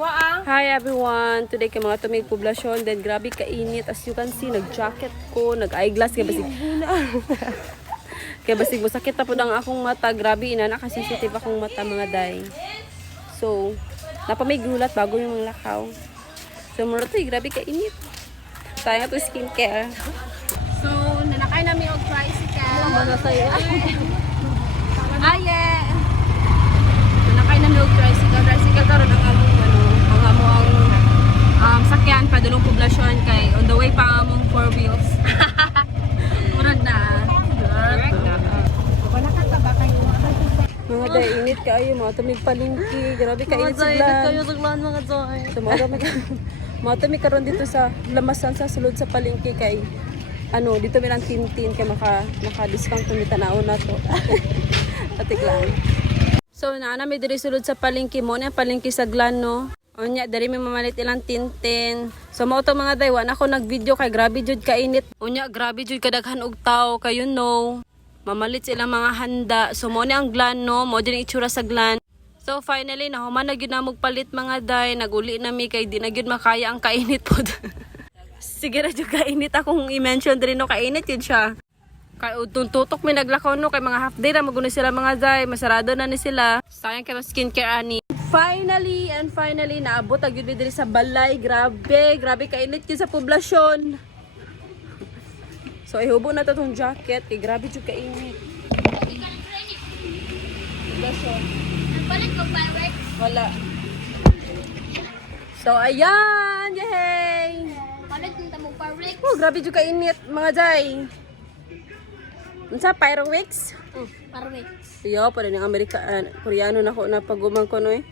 Hi everyone! Today kay mga tumig poblasyon. Then grabe kainit. As you can see, nag-jacket ko, nag-eyeglass. Kaya basig... kaya basig masakit na po ang akong mata. Grabe ina, nakasensitive akong mata mga day. So, napamay gulat bago yung mga lakaw. So, mura to grabe kainit. Tayo nga to skincare. So, nanakay namin yung tricycle. Mga sa'yo. Aye! Nanakay namin yung tricycle. Tricycle karon ang among sakyan pa dulong poblasyon kay on the way pa among 4 wheels. Murag na. Mga day, init kaayo mga tumig palingki. Grabe kainit siglan. Kayo taglaan mga zoy. So mga tumig karon dito sa lamasan sa sulod sa palingki kay ano, dito may lang tintin kay maka-discount kung tanaw na to. Patiglaan. So naana may diri sulod sa palingki mo na palingki sa Glan no. Onya, dari may mamalit ilang tintin. So, mao to mga day, wala ako nag-video kay grabe jud kainit. Onya, grabe jud kadaghan og tao, kayo know. Mamalit sila mga handa. So, mo ni ang Glan, no? Mo din itsura sa Glan. So, finally, nahuman na gyud na magpalit mga day. Naguli na mi kay di na gyud makaya ang kainit po. Sige ra jud kainit akong i-mention diri no, kainit yun siya. Kay tutok mi naglakaw no kay mga half day ra maguno sila mga day. Masarado na ni sila. Sayang kay skincare ani. Finally, naabot ang yun diri sa balay. Grabe kainit yun sa poblasyon. So, ihubo na to itong jacket. Kaya grabe yun kainit. Poblasyon. Balik ko fireworks. Wala. So, ayan! Yay! Balik ko mo fireworks. Oh, grabe yun kainit, mga jay. Ano sa fireworks? Fireworks. Iyo, pa rin yung Koreano na ko na pagumang ko no eh.